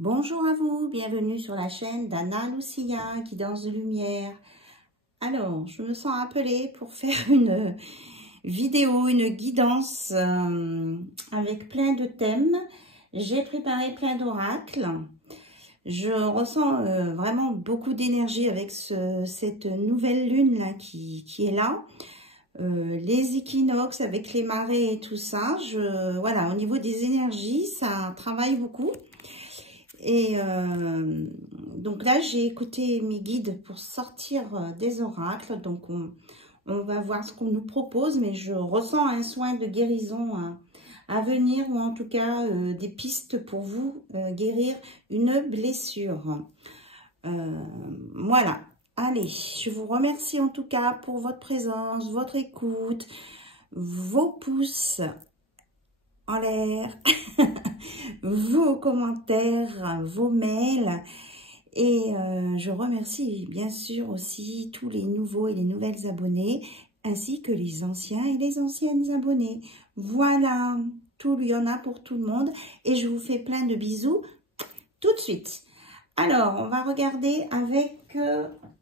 Bonjour à vous, bienvenue sur la chaîne d'Anna Lucia, Guidance de Lumière. Alors, je me sens appelée pour faire une vidéo, une guidance avec plein de thèmes. J'ai préparé plein d'oracles. Je ressens vraiment beaucoup d'énergie avec cette nouvelle lune là qui est là. Les équinoxes avec les marées et tout ça. Voilà, au niveau des énergies, ça travaille beaucoup. Et donc là, j'ai écouté mes guides pour sortir des oracles. Donc, on va voir ce qu'on nous propose. Mais je ressens un soin de guérison à venir. Ou en tout cas, des pistes pour vous guérir une blessure. Voilà. Allez, je vous remercie en tout cas pour votre présence, votre écoute, vos pouces en l'air, vos commentaires, vos mails. Et je remercie bien sûr aussi tous les nouveaux et les nouvelles abonnés, ainsi que les anciens et les anciennes abonnés. Voilà, il y en a pour tout le monde. Et je vous fais plein de bisous tout de suite. Alors, on va regarder avec,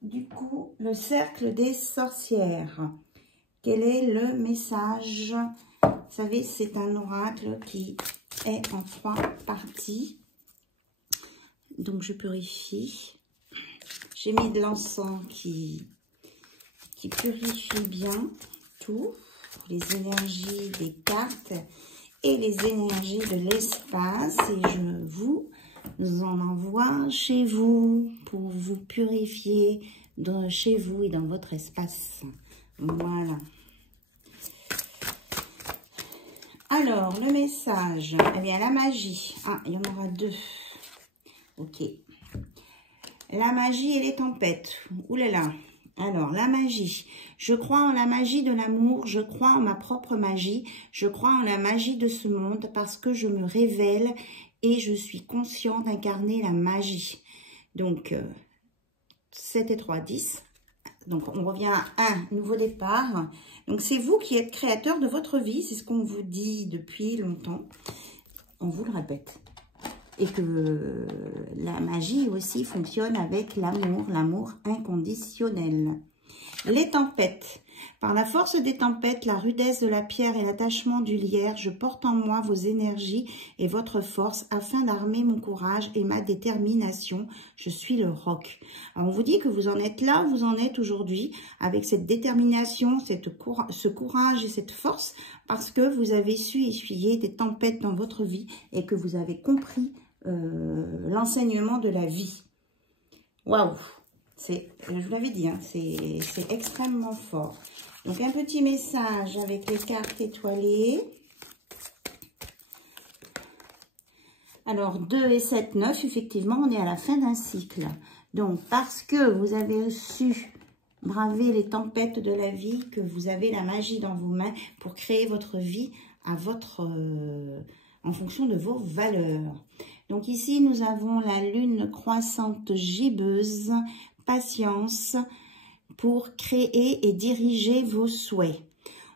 du coup, le cercle des sorcières. Quel est le message ? Vous savez, c'est un oracle qui est en 3 parties. Donc, je purifie. J'ai mis de l'encens qui purifie bien tout. Les énergies des cartes et les énergies de l'espace. Et je vous en envoie chez vous pour vous purifier chez vous et dans votre espace. Voilà. Alors, le message, eh bien, la magie. Ah, il y en aura 2. Ok. La magie et les tempêtes. Ouh là là. Alors, la magie. Je crois en la magie de l'amour. Je crois en ma propre magie. Je crois en la magie de ce monde parce que je me révèle et je suis consciente d'incarner la magie. Donc, 7 et 3, 10. Donc, on revient à un nouveau départ. Donc, c'est vous qui êtes créateur de votre vie. C'est ce qu'on vous dit depuis longtemps. On vous le répète. Et que la magie aussi fonctionne avec l'amour, l'amour inconditionnel. Les tempêtes. Par la force des tempêtes, la rudesse de la pierre et l'attachement du lierre, je porte en moi vos énergies et votre force afin d'armer mon courage et ma détermination. Je suis le roc. Alors, on vous dit que vous en êtes là, vous en êtes aujourd'hui avec cette détermination, ce courage et cette force parce que vous avez su essuyer des tempêtes dans votre vie et que vous avez compris l'enseignement de la vie. Waouh! Je vous l'avais dit, hein, c'est extrêmement fort. Donc, un petit message avec les cartes étoilées. Alors, 2 et 7, 9, effectivement, on est à la fin d'un cycle. Donc, parce que vous avez su braver les tempêtes de la vie, que vous avez la magie dans vos mains pour créer votre vie en fonction de vos valeurs. Donc, ici, nous avons la lune croissante gibbeuse, patience, pour créer et diriger vos souhaits.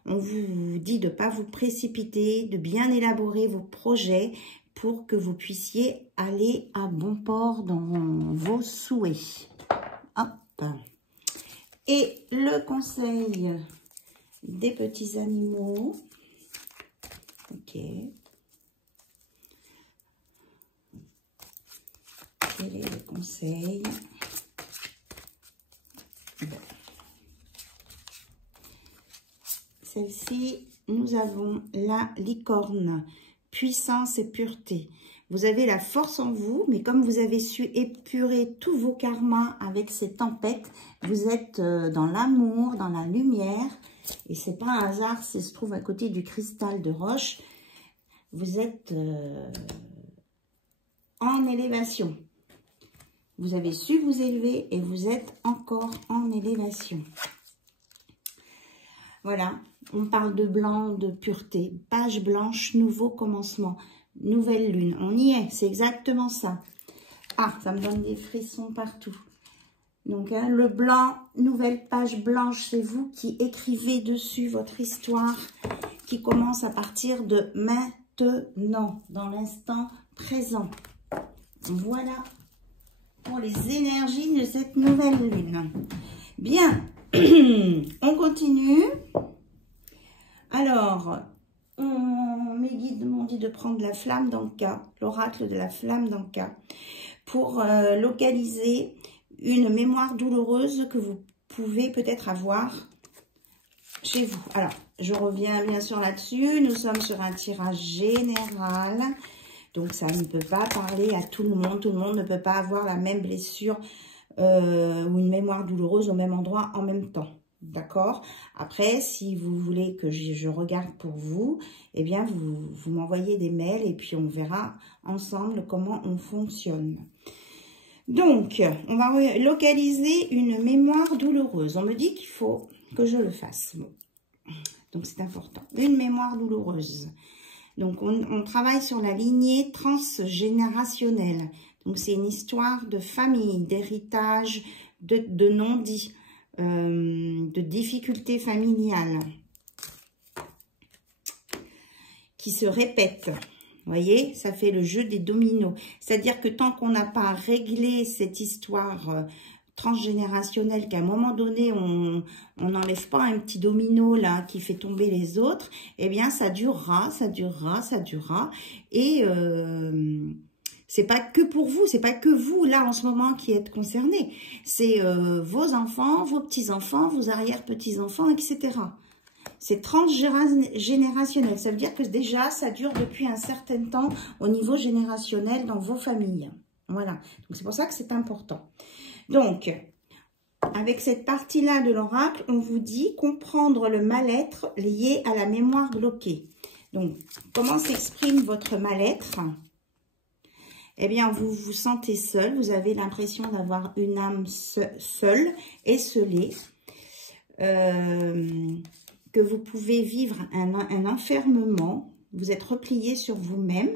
On vous dit de ne pas vous précipiter, de bien élaborer vos projets pour que vous puissiez aller à bon port dans vos souhaits. Hop. Et le conseil des petits animaux. Ok. Quel est le conseil ? Celle-ci, nous avons la licorne, puissance et pureté. Vous avez la force en vous, mais comme vous avez su épurer tous vos karmas avec ces tempêtes, vous êtes dans l'amour, dans la lumière. Et c'est pas un hasard, ça se trouve à côté du cristal de roche. Vous êtes en élévation. Vous avez su vous élever et vous êtes encore en élévation. Voilà, on parle de blanc, de pureté. Page blanche, nouveau commencement, nouvelle lune. On y est, c'est exactement ça. Ah, ça me donne des frissons partout. Donc, hein, le blanc, nouvelle page blanche, c'est vous qui écrivez dessus votre histoire qui commence à partir de maintenant, dans l'instant présent. Voilà pour les énergies de cette nouvelle lune. Bien, on continue. Alors, mes guides m'ont dit de prendre la flamme d'Anka, l'oracle de la flamme d'Anka, pour localiser une mémoire douloureuse que vous pouvez peut-être avoir chez vous. Alors, je reviens bien sûr là-dessus. Nous sommes sur un tirage général. Donc, ça ne peut pas parler à tout le monde. Tout le monde ne peut pas avoir la même blessure ou une mémoire douloureuse au même endroit en même temps. D'accord? Après, si vous voulez que je regarde pour vous, eh bien, vous m'envoyez des mails et puis on verra ensemble comment on fonctionne. Donc, on va localiser une mémoire douloureuse. On me dit qu'il faut que je le fasse. Bon. Donc, c'est important. Une mémoire douloureuse. Donc, on travaille sur la lignée transgénérationnelle. Donc, c'est une histoire de famille, d'héritage, de non-dit, de difficultés familiales qui se répètent. Vous voyez, ça fait le jeu des dominos. C'est-à-dire que tant qu'on n'a pas réglé cette histoire transgénérationnelle, qu'à un moment donné, on n'enlève pas un petit domino là qui fait tomber les autres, eh bien, ça durera, ça durera, ça durera. Et c'est pas que pour vous, c'est pas que vous, là, en ce moment, qui êtes concernés. C'est vos enfants, vos petits-enfants, vos arrière-petits-enfants, etc. C'est transgénérationnel. Ça veut dire que déjà, ça dure depuis un certain temps au niveau générationnel dans vos familles. Voilà. Donc, c'est pour ça que c'est important. Donc, avec cette partie-là de l'oracle, on vous dit comprendre le mal-être lié à la mémoire bloquée. Donc, comment s'exprime votre mal-être? Eh bien, vous vous sentez seul. Vous avez l'impression d'avoir une âme seule, esseulée. Que vous pouvez vivre un enfermement. Vous êtes replié sur vous-même.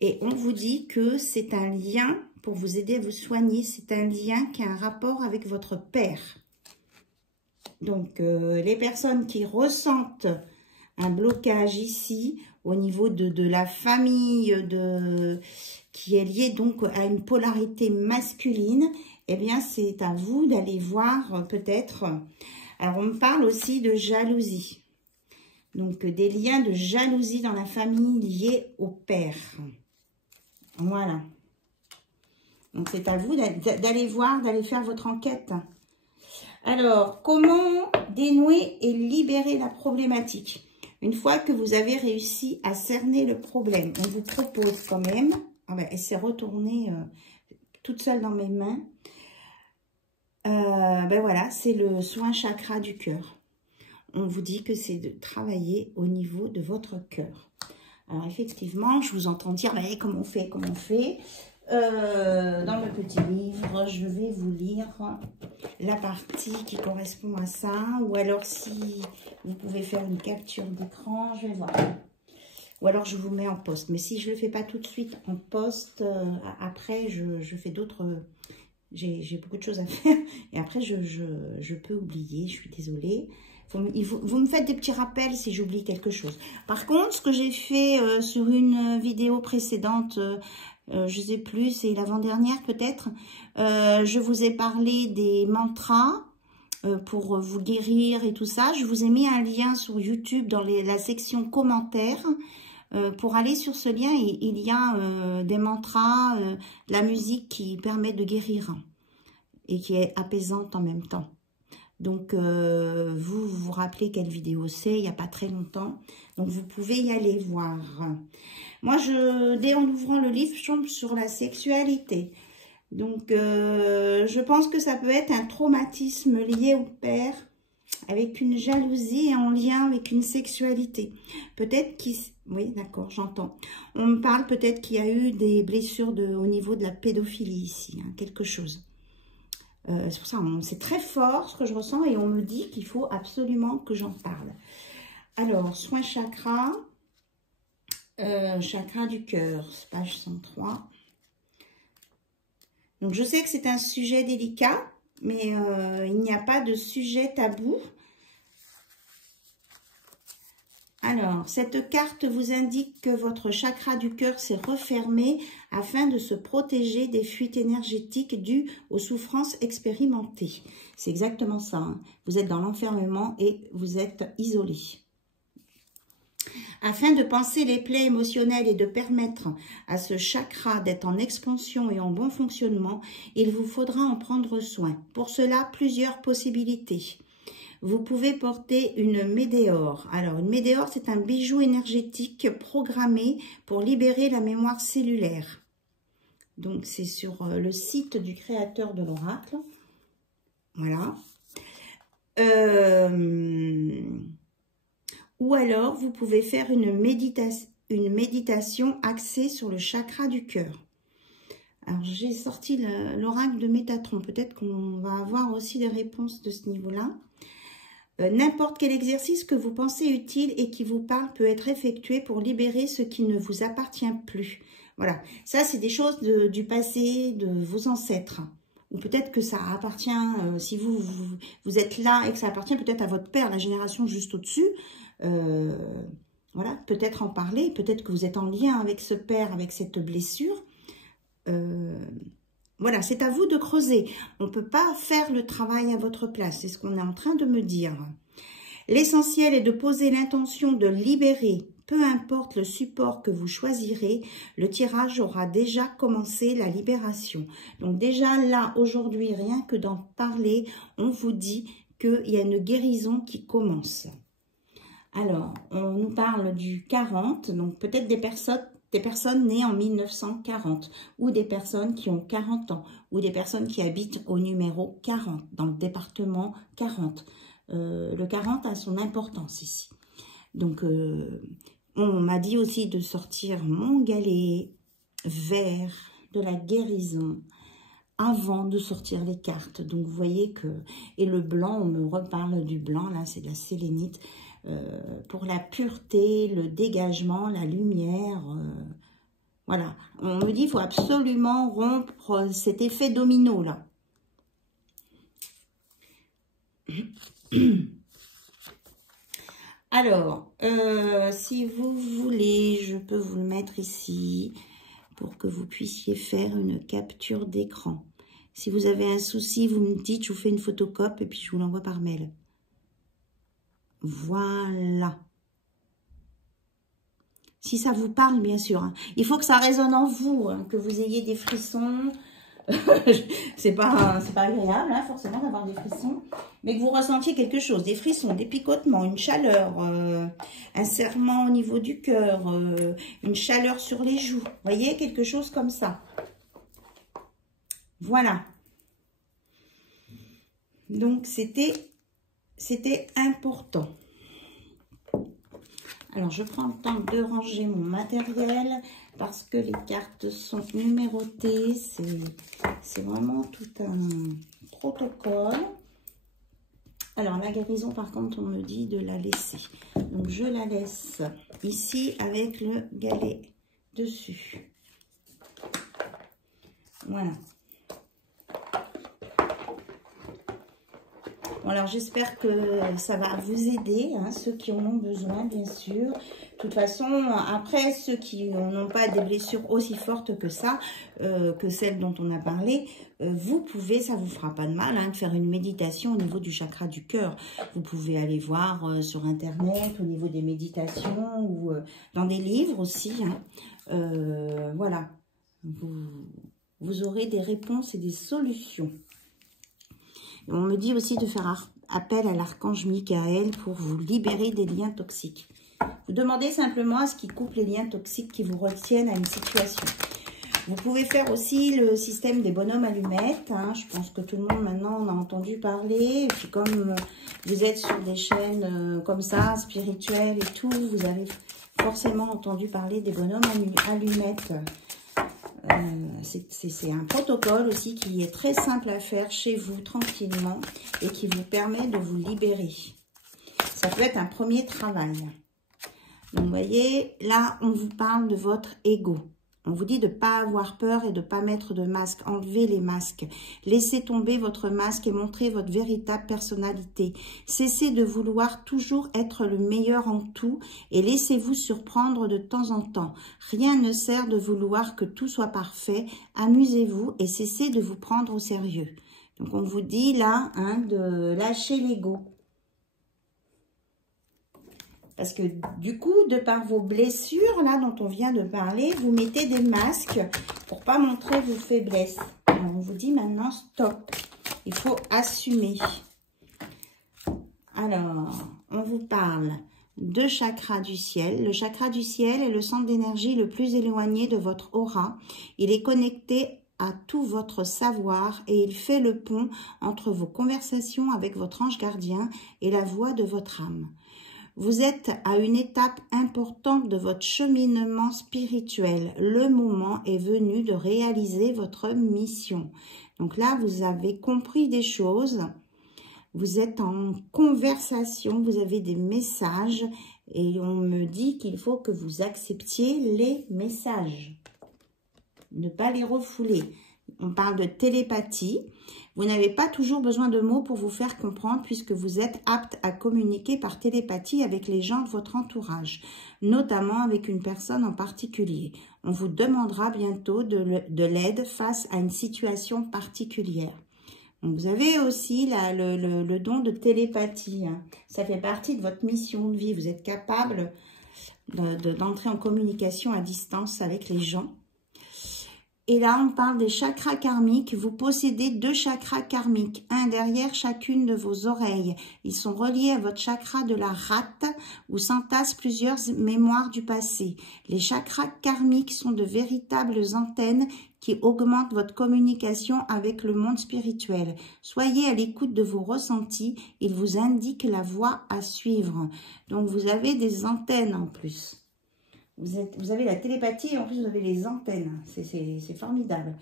Et on vous dit que c'est un lien pour vous aider à vous soigner. C'est un lien qui a un rapport avec votre père. Donc, les personnes qui ressentent un blocage ici, au niveau de la famille, qui est liée donc à une polarité masculine, eh bien, c'est à vous d'aller voir peut-être. Alors, on me parle aussi de jalousie. Donc, des liens de jalousie dans la famille liés au père. Voilà. Donc, c'est à vous d'aller voir, d'aller faire votre enquête. Alors, comment dénouer et libérer la problématique? Une fois que vous avez réussi à cerner le problème, on vous propose quand même... Ah ben, elle s'est retournée toute seule dans mes mains. Ben voilà, c'est le soin chakra du cœur. On vous dit que c'est de travailler au niveau de votre cœur. Alors effectivement, je vous entends dire, mais comment on fait, comment on fait. Dans le petit livre, je vais vous lire la partie qui correspond à ça. Ou alors si vous pouvez faire une capture d'écran, je vais voir. Ou alors je vous mets en poste. Mais si je ne le fais pas tout de suite en poste, après je fais d'autres... J'ai beaucoup de choses à faire. Et après je peux oublier, je suis désolée. Vous me faites des petits rappels si j'oublie quelque chose. Par contre, ce que j'ai fait sur une vidéo précédente, je ne sais plus, c'est l'avant-dernière peut-être, je vous ai parlé des mantras pour vous guérir et tout ça. Je vous ai mis un lien sur YouTube dans la section commentaires. Pour aller sur ce lien, il y a des mantras, de la musique qui permet de guérir et qui est apaisante en même temps. Donc, vous vous rappelez quelle vidéo c'est, il n'y a pas très longtemps. Donc, vous pouvez y aller voir. Moi, dès en ouvrant le livre, je tombe sur la sexualité. Donc, je pense que ça peut être un traumatisme lié au père, avec une jalousie en lien avec une sexualité. Peut-être qu'il... Oui, d'accord, j'entends. On me parle peut-être qu'il y a eu des blessures au niveau de la pédophilie ici, hein, quelque chose. C'est pour ça, c'est très fort ce que je ressens et on me dit qu'il faut absolument que j'en parle. Alors, soin chakra, chakra du cœur, page 103. Donc, je sais que c'est un sujet délicat, mais il n'y a pas de sujet tabou. Alors, cette carte vous indique que votre chakra du cœur s'est refermé afin de se protéger des fuites énergétiques dues aux souffrances expérimentées. C'est exactement ça. Hein. Vous êtes dans l'enfermement et vous êtes isolé. Afin de panser les plaies émotionnelles et de permettre à ce chakra d'être en expansion et en bon fonctionnement, il vous faudra en prendre soin. Pour cela, plusieurs possibilités. Vous pouvez porter une médéore. Alors, une médéore, c'est un bijou énergétique programmé pour libérer la mémoire cellulaire. Donc, c'est sur le site du créateur de l'oracle. Voilà. Ou alors, vous pouvez faire une méditation axée sur le chakra du cœur. Alors, j'ai sorti l'oracle de Métatron. Peut-être qu'on va avoir aussi des réponses de ce niveau-là. N'importe quel exercice que vous pensez utile et qui vous parle peut être effectué pour libérer ce qui ne vous appartient plus. Voilà, ça c'est des choses du passé, de vos ancêtres. Ou peut-être que ça appartient, si vous êtes là et que ça appartient peut-être à votre père, la génération juste au-dessus. Voilà, peut-être en parler, peut-être que vous êtes en lien avec ce père, avec cette blessure. Voilà, c'est à vous de creuser. On ne peut pas faire le travail à votre place. C'est ce qu'on est en train de me dire. L'essentiel est de poser l'intention de libérer. Peu importe le support que vous choisirez, le tirage aura déjà commencé la libération. Donc déjà là, aujourd'hui, rien que d'en parler, on vous dit qu'il y a une guérison qui commence. Alors, on nous parle du 40, donc peut-être des personnes nées en 1940 ou des personnes qui ont 40 ans ou des personnes qui habitent au numéro 40, dans le département 40. Le 40 a son importance ici. Donc, on m'a dit aussi de sortir mon galet vert de la guérison avant de sortir les cartes. Donc, vous voyez que... Et le blanc, on me reparle du blanc, là, c'est de la sélénite. Pour la pureté, le dégagement, la lumière. Voilà. On me dit qu'il faut absolument rompre cet effet domino, là. Alors, si vous voulez, je peux vous le mettre ici pour que vous puissiez faire une capture d'écran. Si vous avez un souci, vous me dites, je vous fais une photocopie et puis je vous l'envoie par mail. Voilà. Si ça vous parle, bien sûr. Hein. Il faut que ça résonne en vous, hein, que vous ayez des frissons. c'est pas agréable, hein, forcément, d'avoir des frissons. Mais que vous ressentiez quelque chose, des frissons, des picotements, une chaleur, un serrement au niveau du cœur, une chaleur sur les joues. Vous voyez, quelque chose comme ça. Voilà. Donc, c'était important. Alors, je prends le temps de ranger mon matériel parce que les cartes sont numérotées. C'est vraiment tout un protocole. Alors, la guérison, par contre, on me dit de la laisser. Donc, je la laisse ici avec le galet dessus. Voilà. Bon, alors, j'espère que ça va vous aider, hein, ceux qui en ont besoin, bien sûr. De toute façon, après, ceux qui n'ont pas des blessures aussi fortes que ça, que celles dont on a parlé, vous pouvez, ça vous fera pas de mal, hein, de faire une méditation au niveau du chakra du cœur. Vous pouvez aller voir sur Internet, au niveau des méditations, ou dans des livres aussi. Hein. Voilà, vous aurez des réponses et des solutions. On me dit aussi de faire appel à l'archange Michael pour vous libérer des liens toxiques. Vous demandez simplement à ce qu'il coupe les liens toxiques qui vous retiennent à une situation. Vous pouvez faire aussi le système des bonhommes allumettes. Hein. Je pense que tout le monde maintenant en a entendu parler. Et puis comme vous êtes sur des chaînes comme ça, spirituelles et tout, vous avez forcément entendu parler des bonhommes allumettes. C'est un protocole aussi qui est très simple à faire chez vous tranquillement et qui vous permet de vous libérer. Ça peut être un premier travail. Donc, vous voyez, là, on vous parle de votre ego. On vous dit de ne pas avoir peur et de ne pas mettre de masque. Enlevez les masques. Laissez tomber votre masque et montrez votre véritable personnalité. Cessez de vouloir toujours être le meilleur en tout et laissez-vous surprendre de temps en temps. Rien ne sert de vouloir que tout soit parfait. Amusez-vous et cessez de vous prendre au sérieux. Donc, on vous dit là de lâcher l'ego. Parce que du coup, de par vos blessures, là, dont on vient de parler, vous mettez des masques pour pas montrer vos faiblesses. Alors, on vous dit maintenant, stop. Il faut assumer. Alors, on vous parle de chakra du ciel. Le chakra du ciel est le centre d'énergie le plus éloigné de votre aura. Il est connecté à tout votre savoir et il fait le pont entre vos conversations avec votre ange gardien et la voix de votre âme. Vous êtes à une étape importante de votre cheminement spirituel. Le moment est venu de réaliser votre mission. Donc là, vous avez compris des choses. Vous êtes en conversation, vous avez des messages et on me dit qu'il faut que vous acceptiez les messages. Ne pas les refouler. On parle de télépathie. Vous n'avez pas toujours besoin de mots pour vous faire comprendre puisque vous êtes apte à communiquer par télépathie avec les gens de votre entourage, notamment avec une personne en particulier. On vous demandera bientôt de l'aide face à une situation particulière. Donc, vous avez aussi le don de télépathie. Ça fait partie de votre mission de vie. Vous êtes capable d'entrer en communication à distance avec les gens. Et là, on parle des chakras karmiques. Vous possédez 2 chakras karmiques, un derrière chacune de vos oreilles. Ils sont reliés à votre chakra de la rate où s'entassent plusieurs mémoires du passé. Les chakras karmiques sont de véritables antennes qui augmentent votre communication avec le monde spirituel. Soyez à l'écoute de vos ressentis. Ils vous indiquent la voie à suivre. Donc, vous avez des antennes en plus. Vous avez la télépathie et en plus vous avez les antennes. C'est formidable.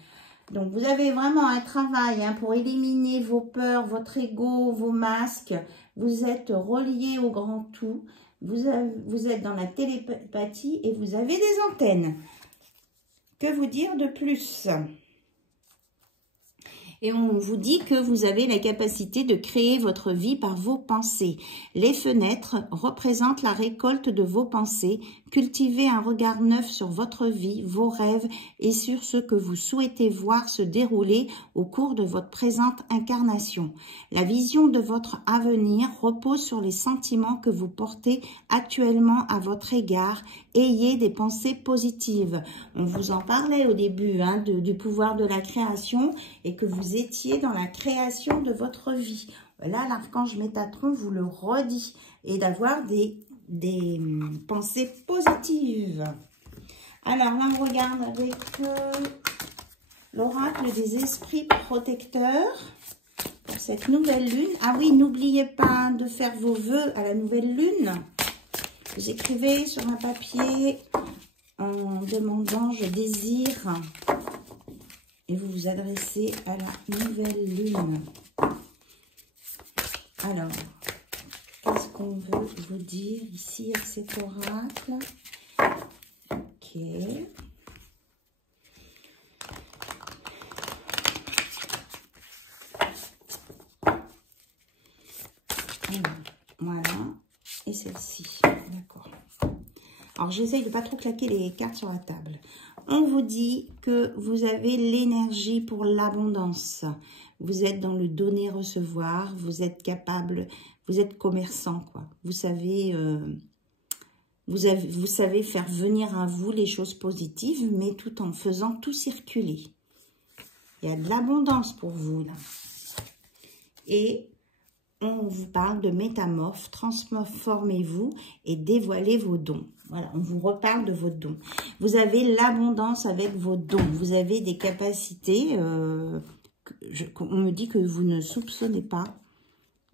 Donc vous avez vraiment un travail pour éliminer vos peurs, votre ego, vos masques. Vous êtes relié au grand tout. Vous êtes dans la télépathie et vous avez des antennes. Que vous dire de plus ? Et on vous dit que vous avez la capacité de créer votre vie par vos pensées. Les fenêtres représentent la récolte de vos pensées. Cultivez un regard neuf sur votre vie, vos rêves et sur ce que vous souhaitez voir se dérouler au cours de votre présente incarnation. La vision de votre avenir repose sur les sentiments que vous portez actuellement à votre égard. Ayez des pensées positives. On vous en parlait au début du pouvoir de la création et que vous étiez dans la création de votre vie. Là, l'archange Métatron vous le redit et d'avoir des pensées positives. Alors là, on regarde avec l'oracle des esprits protecteurs pour cette nouvelle lune. Ah oui, n'oubliez pas de faire vos vœux à la nouvelle lune. Vous écrivez sur un papier en demandant « Je désire » et vous vous adressez à la nouvelle lune. Alors, qu'est-ce qu'on veut vous dire ici avec cet oracle? Ok. Voilà. Et celle-ci. D'accord. Alors, j'essaye de ne pas trop claquer les cartes sur la table. On vous dit que vous avez l'énergie pour l'abondance. Vous êtes dans le donner-recevoir. Vous êtes capable, vous êtes commerçant, quoi. Vous savez, vous savez faire venir à vous les choses positives, mais tout en faisant tout circuler. Il y a de l'abondance pour vous, là. Et on vous parle de métamorphe, transformez-vous et dévoilez vos dons. Voilà, on vous reparle de vos dons. Vous avez l'abondance avec vos dons. Vous avez des capacités, on me dit que vous ne soupçonnez pas.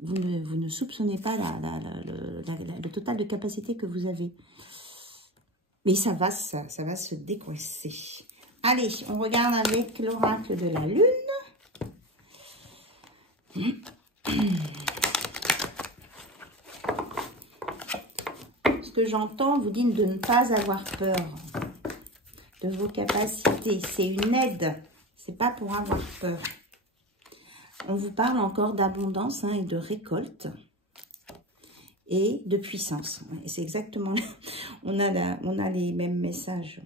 Vous ne soupçonnez pas le total de capacité que vous avez. Mais ça va se décoincer. Allez, on regarde avec l'oracle de la lune. Ce que j'entends vous dit de ne pas avoir peur. de vos capacités. C'est une aide. C'est pas pour avoir peur. On vous parle encore d'abondance et de récolte. Et de puissance. C'est exactement... on a les mêmes messages.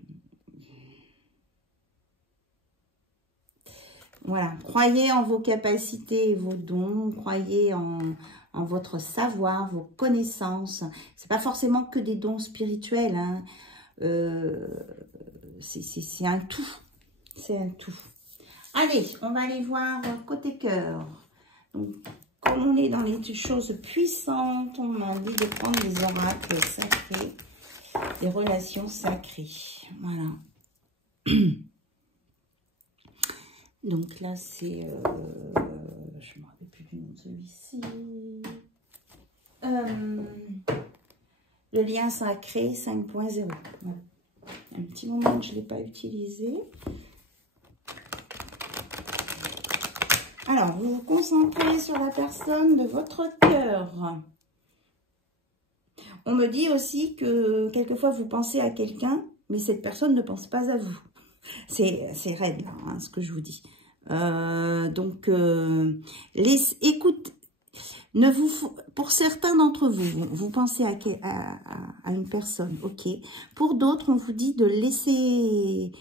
Voilà. Croyez en vos capacités et vos dons. Croyez en votre savoir, vos connaissances. C'est pas forcément que des dons spirituels. Hein. C'est un tout. C'est un tout. Allez, on va aller voir côté cœur. Donc, comme on est dans les choses puissantes, on m'a dit de prendre des oracles sacrés, des relations sacrées. Voilà. Donc là, c'est... je ne me rappelle plus du nom de celui-ci. Le lien sacré 5.0. Voilà. Un petit moment que je ne l'ai pas utilisé. Alors, vous vous concentrez sur la personne de votre cœur. On me dit aussi que quelquefois vous pensez à quelqu'un, mais cette personne ne pense pas à vous. C'est raide, là, hein, ce que je vous dis. Écoute, pour certains d'entre vous, vous pensez à une personne, ok. Pour d'autres, on vous dit de laisser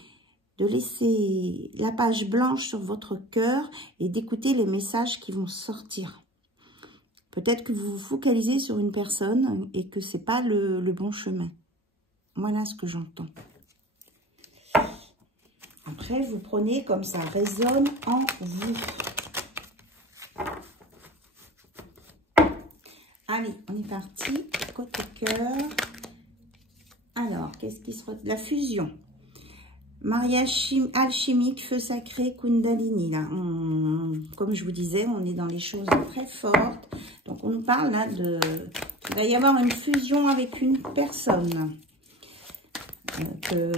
la page blanche sur votre cœur et d'écouter les messages qui vont sortir. Peut-être que vous vous focalisez sur une personne et que c'est pas le bon chemin. Voilà ce que j'entends. Après, vous prenez comme ça résonne en vous. Allez, on est parti. Côté cœur. Alors, qu'est-ce qui sera? La fusion. Mariage alchimique, feu sacré, Kundalini. Là, comme je vous disais, on est dans les choses très fortes. Donc, on nous parle là qu'il va y avoir une fusion avec une personne. Que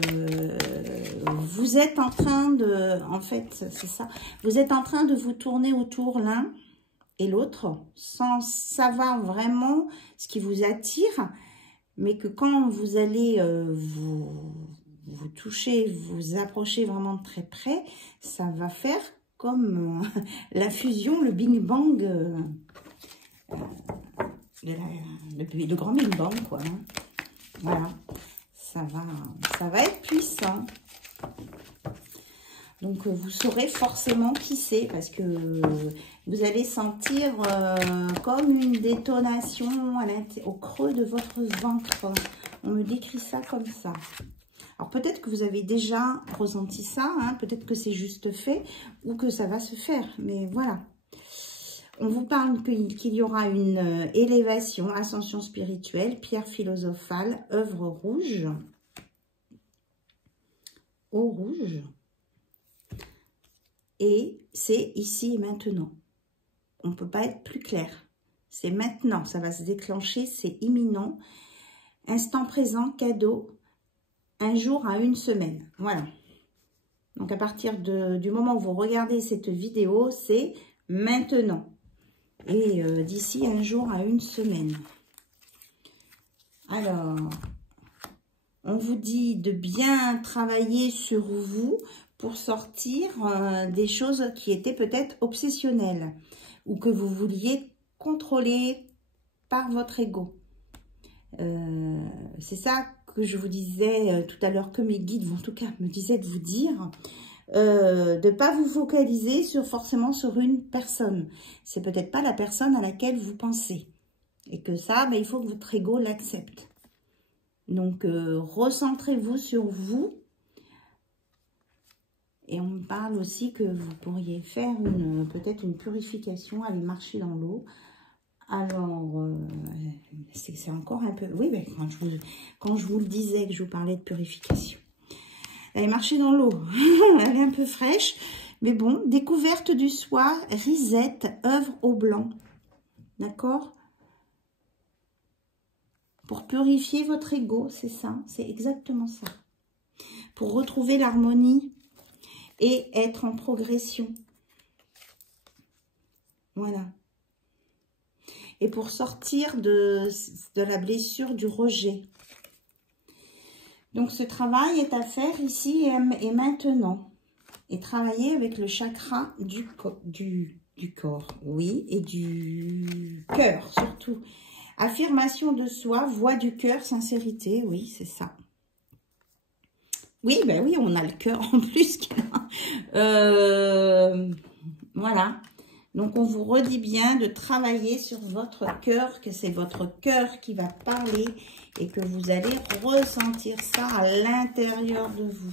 vous êtes en train de... En fait, c'est ça. Vous êtes en train de vous tourner autour l'un et l'autre sans savoir vraiment ce qui vous attire. Mais que quand vous allez vous toucher, vous approcher vraiment de très près, ça va faire comme la fusion, le Big Bang, le grand Big Bang, quoi. Hein. Voilà, ça va être puissant. Donc, vous saurez forcément qui c'est, parce que vous allez sentir comme une détonation au creux de votre ventre. On me décrit ça comme ça. Alors, peut-être que vous avez déjà ressenti ça, hein, peut-être que c'est juste fait, ou que ça va se faire, mais voilà. On vous parle qu'il y aura une élévation, ascension spirituelle, pierre philosophale, œuvre rouge, eau rouge. Et c'est ici et maintenant. On ne peut pas être plus clair. C'est maintenant, ça va se déclencher, c'est imminent. Instant présent, cadeau, un jour à une semaine. Voilà. Donc à partir du moment où vous regardez cette vidéo, c'est maintenant. Et d'ici un jour à une semaine. Alors, on vous dit de bien travailler sur vous pour sortir des choses qui étaient peut-être obsessionnelles ou que vous vouliez contrôler par votre ego. C'est ça que je vous disais tout à l'heure, que mes guides, en tout cas, me disaient de vous dire, de ne pas vous focaliser forcément sur une personne. C'est peut-être pas la personne à laquelle vous pensez. Et que ça, il faut que votre ego l'accepte. Donc, recentrez-vous sur vous. Et on me parle aussi que vous pourriez faire peut-être une purification, aller marcher dans l'eau. Alors, c'est encore un peu... Oui, mais quand je vous le disais que je vous parlais de purification. Aller marcher dans l'eau, elle est un peu fraîche. Mais bon, découverte du soi, risette, œuvre au blanc. D'accord? Pour purifier votre ego, c'est ça, c'est exactement ça. Pour retrouver l'harmonie et être en progression. Voilà. Et pour sortir de la blessure du rejet. Donc, ce travail est à faire ici et maintenant. Et travailler avec le chakra du corps, oui, et du cœur, surtout. Affirmation de soi, voix du cœur, sincérité, oui, c'est ça. Oui, ben oui, on a le cœur en plus. Voilà. Donc, on vous redit bien de travailler sur votre cœur, que c'est votre cœur qui va parler et que vous allez ressentir ça à l'intérieur de vous.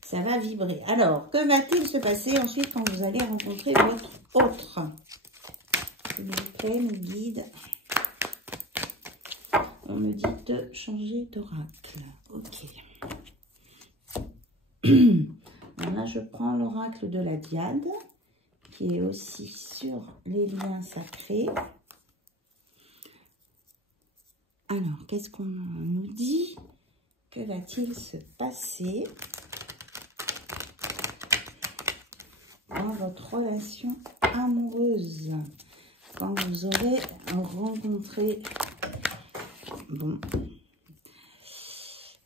Ça va vibrer. Alors, que va-t-il se passer ensuite quand vous allez rencontrer votre autre? S'il vous plaît, mes guides. On me dit de changer d'oracle. Ok. Alors là, je prends l'oracle de la Diade, qui est aussi sur les liens sacrés. Alors, qu'est-ce qu'on nous dit? Que va-t-il se passer dans votre relation amoureuse quand vous aurez rencontré... Bon...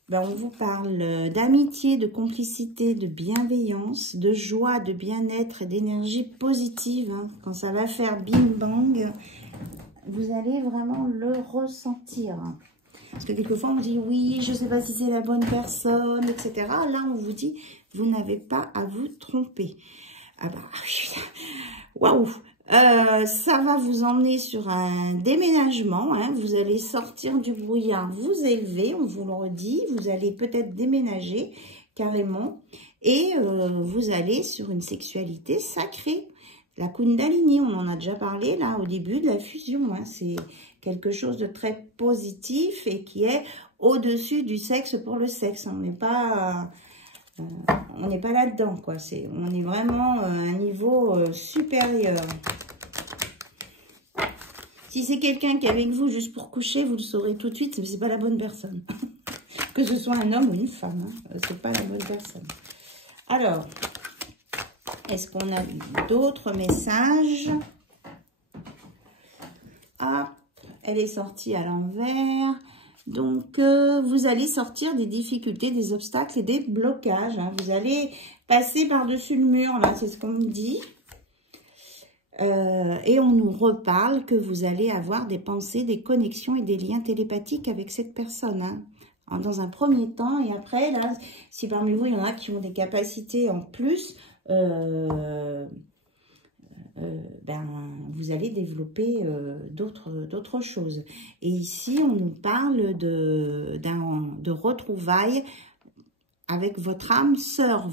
Ben, on vous parle d'amitié, de complicité, de bienveillance, de joie, de bien-être et d'énergie positive. Hein. Quand ça va faire bing-bang, vous allez vraiment le ressentir. Parce que quelquefois, on dit, oui, je ne sais pas si c'est la bonne personne, etc. Là, on vous dit, vous n'avez pas à vous tromper. Ah bah, waouh! Ça va vous emmener sur un déménagement, hein. Vous allez sortir du brouillard, vous élever, on vous le redit, vous allez peut-être déménager carrément et vous allez sur une sexualité sacrée. La Kundalini, on en a déjà parlé là au début de la fusion, hein. C'est quelque chose de très positif et qui est au-dessus du sexe pour le sexe. On n'est pas là-dedans, quoi. On est vraiment à un niveau supérieur. Si c'est quelqu'un qui est avec vous juste pour coucher, vous le saurez tout de suite, c'est pas la bonne personne. Que ce soit un homme ou une femme, hein, c'est pas la bonne personne. Alors, est-ce qu'on a d'autres messages? Ah, elle est sortie à l'envers. Donc, vous allez sortir des difficultés, des obstacles et des blocages. Hein. Vous allez passer par-dessus le mur, là, c'est ce qu'on me dit. Et on nous reparle que vous allez avoir des pensées, des connexions et des liens télépathiques avec cette personne. Hein. Dans un premier temps, et après, là, si parmi vous, il y en a qui ont des capacités en plus, ben, vous allez développer d'autres choses. Et ici, on nous parle de retrouvailles avec votre âme sœur,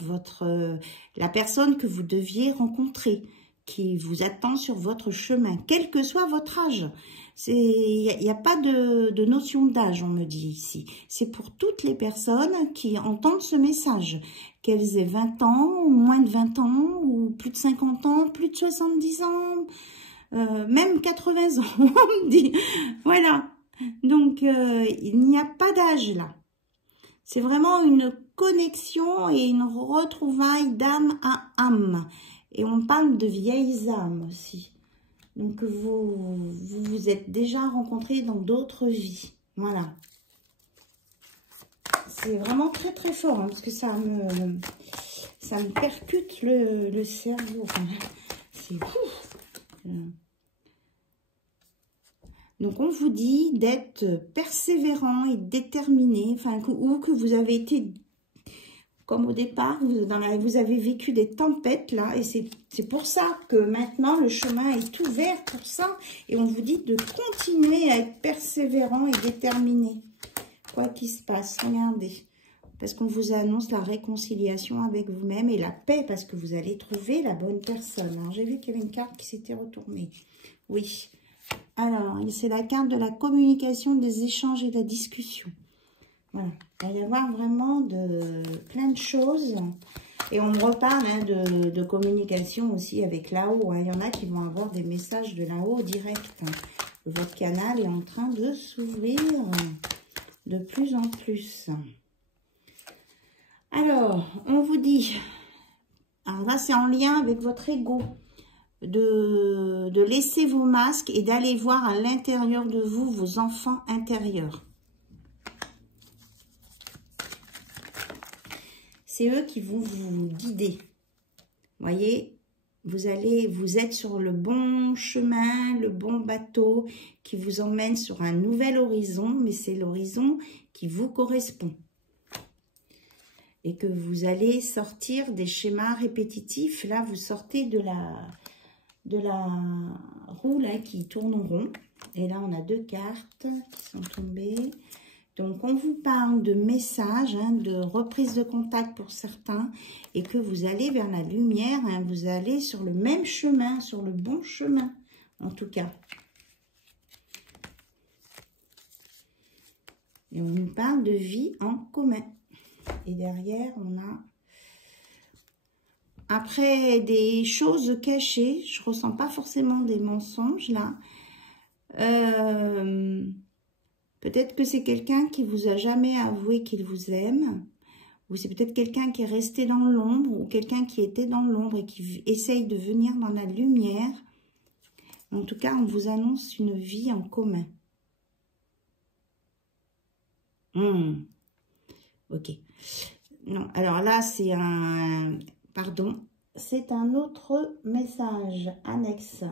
la personne que vous deviez rencontrer, qui vous attend sur votre chemin, quel que soit votre âge. Il n'y a pas de notion d'âge, on me dit ici. C'est pour toutes les personnes qui entendent ce message, qu'elles aient 20 ans, ou moins de 20 ans, ou plus de 50 ans, plus de 70 ans, même 80 ans, on me dit. Voilà. Donc, il n'y a pas d'âge là. C'est vraiment une connexion et une retrouvaille d'âme à âme. Et on parle de vieilles âmes aussi. Donc, vous êtes déjà rencontrés dans d'autres vies. Voilà. C'est vraiment très, très fort, hein, parce que ça me percute le cerveau. Enfin, c'est fou. Donc, on vous dit d'être persévérant et déterminé, enfin, ou que vous avez été... Comme au départ, vous avez vécu des tempêtes, là, et c'est pour ça que maintenant, le chemin est ouvert pour ça. Et on vous dit de continuer à être persévérant et déterminé. Quoi qu'il se passe, regardez. Parce qu'on vous annonce la réconciliation avec vous-même et la paix, parce que vous allez trouver la bonne personne. J'ai vu qu'il y avait une carte qui s'était retournée. Oui. Alors, c'est la carte de la communication, des échanges et de la discussion. Voilà, il va y avoir vraiment plein de choses. Et on me reparle hein, de communication aussi avec là-haut. Hein. Il y en a qui vont avoir des messages de là-haut direct. Hein. Votre canal est en train de s'ouvrir de plus en plus. Alors, on vous dit, alors là c'est en lien avec votre ego, de laisser vos masques et d'aller voir à l'intérieur de vous vos enfants intérieurs. c'est eux qui vont vous guider. Voyez, vous êtes sur le bon chemin, le bon bateau qui vous emmène sur un nouvel horizon, mais c'est l'horizon qui vous correspond. Et que vous allez sortir des schémas répétitifs. Là, vous sortez de la roue là, qui tourne rond. Et là, on a 2 cartes qui sont tombées. Donc, on vous parle de messages, hein, de reprise de contact pour certains. Et que vous allez vers la lumière. Hein, vous allez sur le même chemin, sur le bon chemin, en tout cas. Et on nous parle de vie en commun. Et derrière, on a... Après, des choses cachées. Je ne ressens pas forcément des mensonges, là. Peut-être que c'est quelqu'un qui vous a jamais avoué qu'il vous aime. Ou c'est peut-être quelqu'un qui est resté dans l'ombre. Ou quelqu'un qui était dans l'ombre et qui essaye de venir dans la lumière. En tout cas, on vous annonce une vie en commun. Ok. Non, alors là, c'est un... Pardon. C'est un autre message annexe.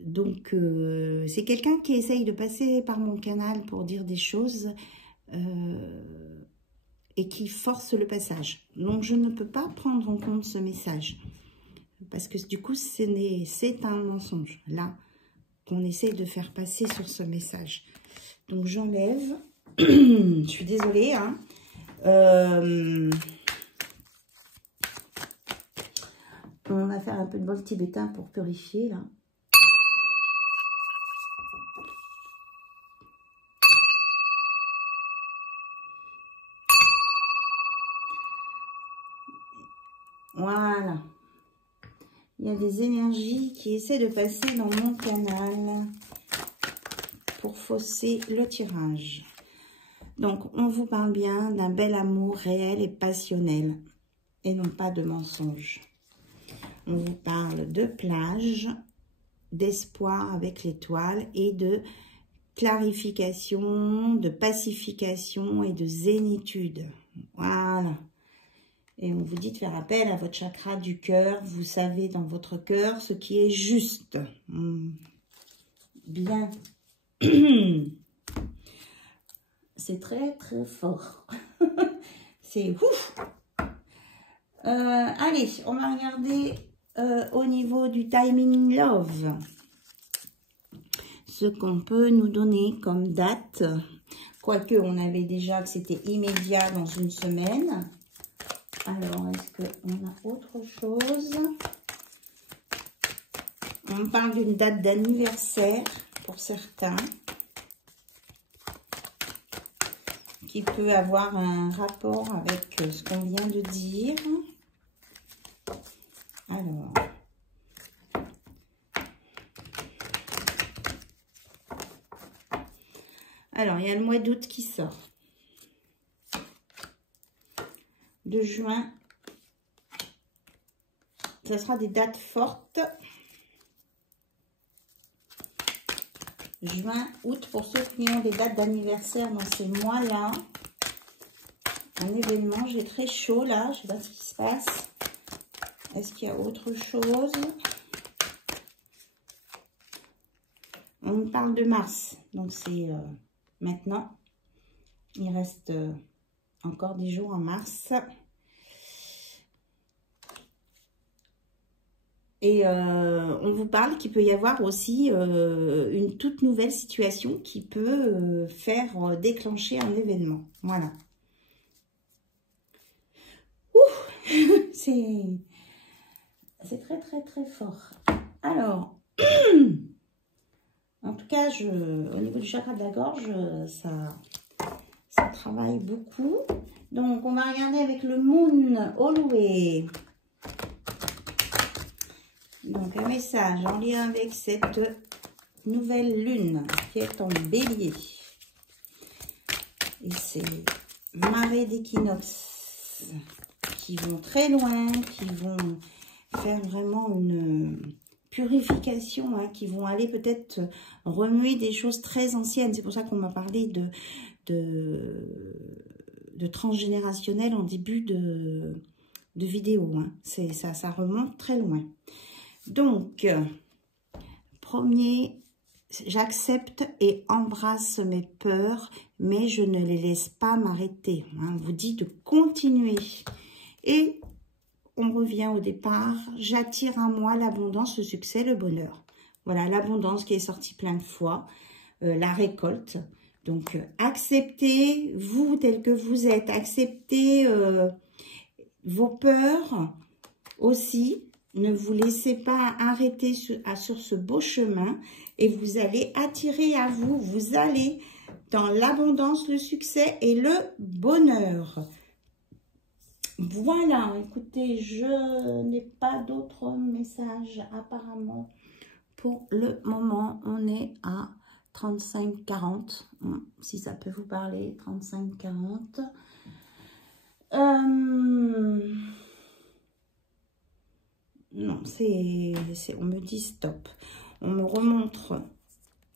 Donc, c'est quelqu'un qui essaye de passer par mon canal pour dire des choses et qui force le passage. Donc, je ne peux pas prendre en compte ce message. Parce que du coup, c'est un mensonge, là, qu'on essaie de faire passer sur ce message. Donc, j'enlève. Je suis désolée, hein. On va faire un peu de bol tibétain pour purifier, là. Voilà. Il y a des énergies qui essaient de passer dans mon canal pour fausser le tirage. Donc, on vous parle bien d'un bel amour réel et passionnel et non pas de mensonges. On vous parle de plage, d'espoir avec l'étoile et de clarification, de pacification et de zénitude. Voilà. Et on vous dit de faire appel à votre chakra du cœur. Vous savez dans votre cœur ce qui est juste. Bien. C'est très, très fort. C'est ouf. Allez, on va regarder au niveau du timing love. Ce qu'on peut nous donner comme date. Quoique, on avait déjà que c'était immédiat dans une semaine. Alors, est-ce qu'on a autre chose? On parle d'une date d'anniversaire pour certains. Qui peut avoir un rapport avec ce qu'on vient de dire. Alors, il y a le mois d'août qui sort. De juin. Ça sera des dates fortes. Juin, août, pour ceux qui ont des dates d'anniversaire dans ces mois-là. Un événement, j'ai très chaud là, je ne sais pas ce qui se passe. Est-ce qu'il y a autre chose? On nous parle de mars, donc c'est maintenant. Il reste encore des jours en mars. Et on vous parle qu'il peut y avoir aussi une toute nouvelle situation qui peut faire déclencher un événement. Voilà. C'est très, très, très fort. Alors, en tout cas, au niveau du chakra de la gorge, ça travaille beaucoup. Donc, on va regarder avec le Moon Always. Donc, un message en lien avec cette nouvelle lune qui est en bélier. Et c'est marées d'équinoxe qui vont très loin, qui vont faire vraiment une purification, hein, qui vont aller peut-être remuer des choses très anciennes. C'est pour ça qu'on m'a parlé de transgénérationnel en début de vidéo. Hein. Ça remonte très loin. Donc, premier, j'accepte et embrasse mes peurs, mais je ne les laisse pas m'arrêter. Hein. On vous dit de continuer. Et on revient au départ. J'attire à moi l'abondance, le succès, le bonheur. Voilà, l'abondance qui est sortie plein de fois. La récolte. Donc, acceptez vous tel que vous êtes. Acceptez vos peurs aussi. Ne vous laissez pas arrêter sur ce beau chemin et vous allez attirer à vous. Vous allez dans l'abondance, le succès et le bonheur. Voilà, écoutez, je n'ai pas d'autres messages apparemment pour le moment. On est à 35-40, si ça peut vous parler, 35-40. Non, on me dit stop. On me remontre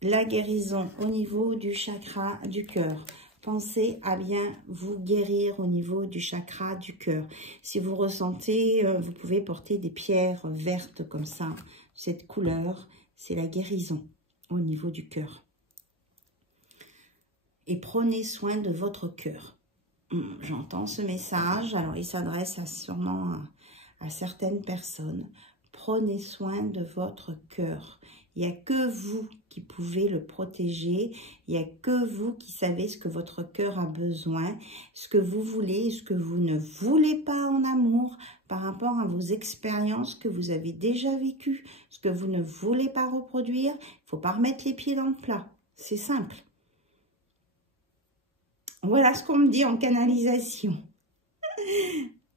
la guérison au niveau du chakra du cœur. Pensez à bien vous guérir au niveau du chakra du cœur. Si vous ressentez, vous pouvez porter des pierres vertes comme ça. Cette couleur, c'est la guérison au niveau du cœur. Et prenez soin de votre cœur. J'entends ce message. Alors, il s'adresse sûrement à certaines personnes. Prenez soin de votre cœur. Il n'y a que vous qui pouvez le protéger. Il n'y a que vous qui savez ce que votre cœur a besoin, ce que vous voulez et ce que vous ne voulez pas en amour par rapport à vos expériences que vous avez déjà vécues, ce que vous ne voulez pas reproduire. Il ne faut pas remettre les pieds dans le plat. C'est simple. Voilà ce qu'on me dit en canalisation.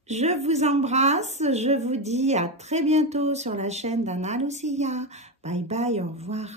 Je vous embrasse, je vous dis à très bientôt sur la chaîne d'Anna Lucia. Bye bye, au revoir.